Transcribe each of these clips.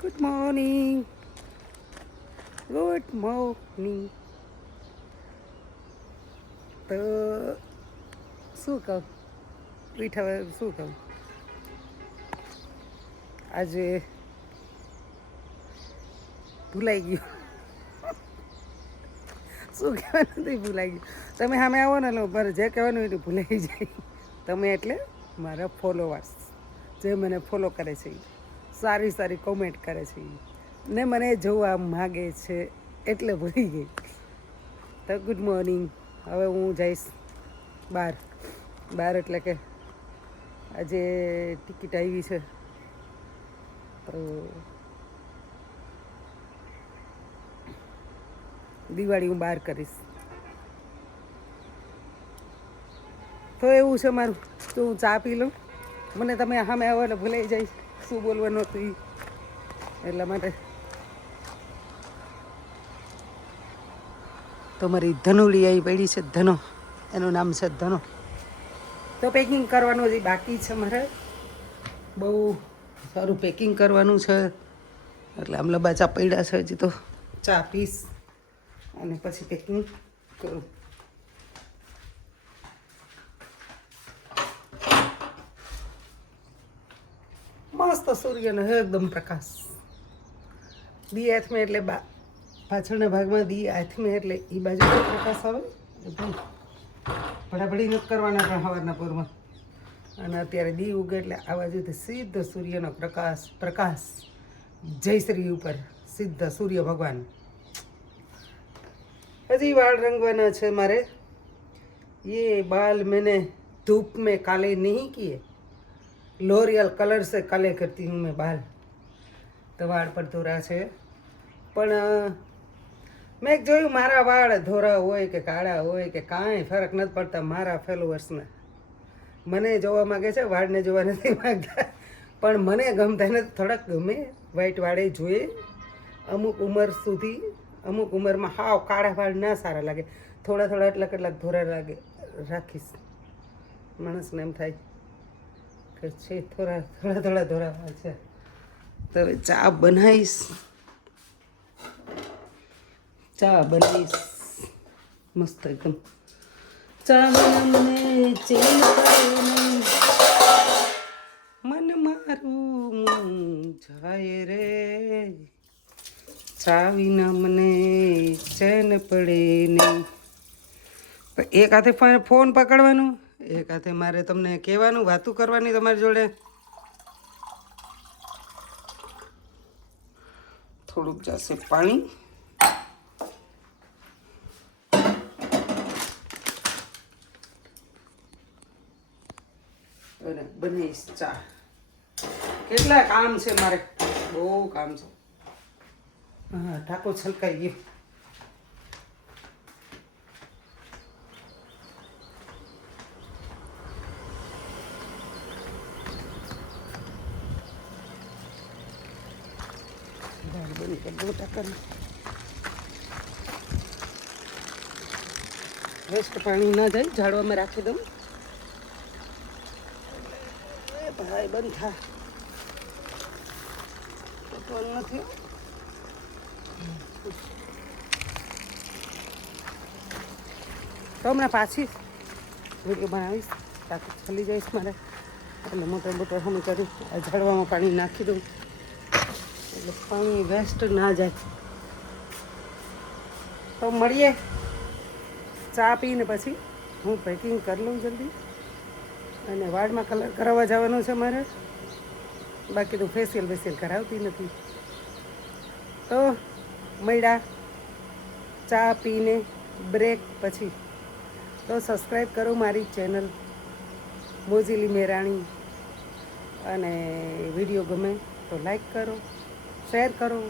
Good morning, good morning. તો શું કહું, પીઠા શું કહું, આજે ભૂલાઈ ગયું. શું કહેવાનું નથી ભૂલાઈ ગયું. તમે સામે આવો ને મારે જે કહેવાનું એ ભૂલાઈ જાય. તમે એટલે મારા ફોલોવર્સ જે મને ફોલો કરે છે, સારી સારી કોમેન્ટ કરે છે ને મને જોવા માગે છે એટલે ભૂલી ગઈ. તો ગુડ મોર્નિંગ. હવે હું જઈશ બહાર એટલે કે આજે ટિકિટ આવી છે તો દિવાળી હું બહાર કરીશ. તો એવું છે મારું, તો હું ચા પી લઉં. મને તમે સામે આવો એટલે ભૂલાઈ જાય શું બોલવાનું હતું એ, એટલા માટે. તો મારી ધનુડી આવી પડી છે, ધનો, એનું નામ છે ધનો. તો પેકિંગ કરવાનું હજી બાકી છે મારે, બહુ સારું પેકિંગ કરવાનું છે. એટલે આમ લબા ચા પડ્યા છે, હજી તો ચા પીશ અને પછી પેકિંગ કરું. મસ્ત સૂર્યનો એકદમ પ્રકાશ, દી હાથમાં એટલે પાછળના ભાગમાં દી હાથમાં એટલે એ બાજુ પ્રકાશ આવે. ભડાભડી નથી કરવાના પણ સવારના પૂરમાં. અને અત્યારે દી ઉગે એટલે આ બાજુથી સીધો સૂર્યનો પ્રકાશ જય શ્રી ઉપર સીધા સૂર્ય ભગવાન. હજી વાળ રંગવાના છે મારે. ये बाल मैंने धूप में काले नहीं किए, लोरियल कलर से काले करती हूँ मैं बाल. તો વાળ પર ધોરા છે, પણ મેં જોયું મારા વાળ ધોરા હોય કે કાળા હોય કે કાંઈ ફરક નથી પડતા મારા ફોલોવર્સને. મને જોવા માગે છે, વાળને જોવા નથી માગતા, પણ મને ગમતા નથી. થોડાક ગમે વ્હાઈટ વાળે જોઈએ અમુક ઉંમર સુધી. અમુક ઉંમરમાં હાવ કાળા વાળ ના સારા લાગે, થોડા થોડા એટલા કેટલાક ધોરા લાગે રાખીશ. માણસને એમ થાય કે છે થોડા થોડા ધોરા વાળ છે. તો હવે ચા બનાવીશ મસ્ત એકદમ. ચા મને ચેન મન મારું જાય રે, ચા વિના મને ચેન પડે નહીં. એક હાથે ફોન પકડવાનું, એક હાથે મારે તમને કહેવાનું, વાતું કરવાની તમારી જોડે. થોડુંક જશે પાણી. અને બનાવીશ ચા. કેટલા કામ છે મારે, બહુ કામ છે. હા, ટાંકો છલકાઈ ગયો. વેસ્ટ પાણી ના જાય, ઝાડવામાં રાખી દઉં. ભાઈ બંધ થા નથી. તો હમણાં પાછી વિડીયો બનાવીશ, તાકી ચલી જઈશ મારે. એટલે મોટર હમ કરી ઝાડવામાં પાણી નાખી દઉં એટલે પાણી વેસ્ટ ના જાય. તો મળીએ ચા પીને પછી. હું પેકિંગ કરી લઉં જલ્દી, અને વાળમાં કલર કરાવવા જવાનું છે મારે. બાકી તો ફેશિયલ કરાવતી નથી. તો મળ્યા ચા પીને બ્રેક પછી. તો સબસ્ક્રાઈબ કરો મારી ચેનલ મોજીલી મેરાણી, અને વિડીયો ગમે તો લાઈક કરો, શેર કરો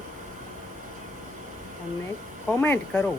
અને કોમેન્ટ કરો.